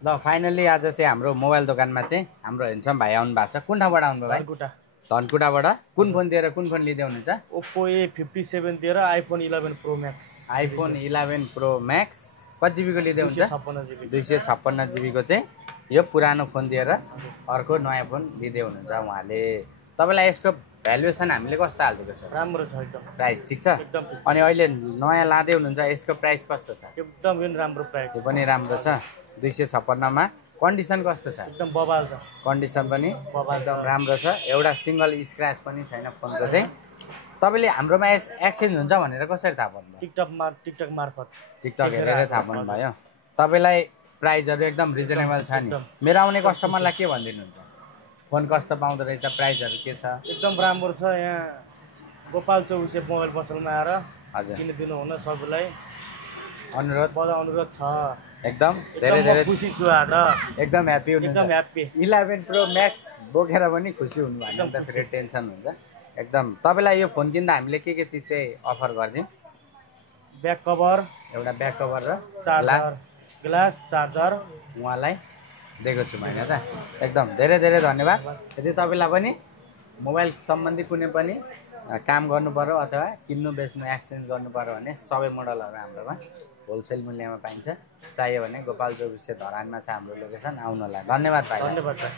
ल फाइनल्ली आज चाहिँ हाम्रो मोबाइल दोकानमा चाहिँ हाम्रो हेन्सम भाइ आउनु भएको छ। कुन ठाउँबाट आउनु भयो भाइ? धनकुटाबाट। कुन फोन दिएर कुन फोन लिँदै हुनुहुन्छ? ओप्पो A57 दिएर iPhone 11 pro Max. IPhone 11 pro Max कति जिबीको लिँदै हुन्छ? 256 जिबीको चाहिँ यो पुरानो फोन दिएर अर्को नयाँ फोन लिँदै हुनुहुन्छ उहाँले। तपाईँलाई यसको भ्यालुएसन हामीले कस्तो हालिदिएको छ? राम्रो छ एकदम। प्राइस ठिक छ? एकदम। अनि अहिले नयाँ लाँदै हुनुहुन्छ, यसको प्राइस कस्तो छ? एकदम राम्रो प्राइस। यो पनि राम्रो छ। 256 मा कन्डिसन कस्तो छ? एकदम बबाल छ। कन्डिसन पनि एकदम राम्रो छ। एउटा सिंगल स्क्रैच पनि छैन फोनको चाहिँ। तपाईले हाम्रोमा एक्सचेन्ज हुन्छ भनेर कसरी थाहा पाउनु भयो? टिकटक मार्फत। टिकटक हेरेर थाहा पाउनु भयो। तपाईलाई प्राइसहरु एकदम रिजनेबल छ नि। मेरो आउने कस्टमरलाई के भन्दिनुहुन्छ? फोन कस्तो पाउँदो रहेछ, प्राइसहरु के छ? एकदम राम्रो छ। यहाँ गोपाल चौसे मोबाइल पसलमा आएर हजुर किनिदिनु हुन सबैलाई अनुरोध छ। एकदम धेरै खुसी छु आज। एकदम ह्यापी हुनुहुन्छ? एकदम ह्यापी। 11 प्रो म्याक्स बोकेर पनि खुसी हुनु भयो नि त, फेरि टेन्सन हुन्छ। एकदम तपाईलाई यो फोन किन्दा हामीले के चीज चाहिँ अफर गर्दियौ? ब्याक कभर, एउटा ब्याक कभर र ग्लास चार्जर उहाँलाई दिएको छु हैन त। एकदम धेरै धन्यवाद। यदि तपाईलाई पनि मोबाइल सम्बन्धी कुनै पनि काम गर्नु पर्यो अथवा किन्नु बेच्नु एक्सचेन्ज गर्नु पर्यो भने सबै मोडलहरु हाम्रोमा होलसेल मूल्यमा पाइन्छ। चाहियो भने गोपाल चौबिसे धरानमा छ हाम्रो लोकेसन, आउनलाई। धन्यवाद भाइ। धन्यवाद भाइ।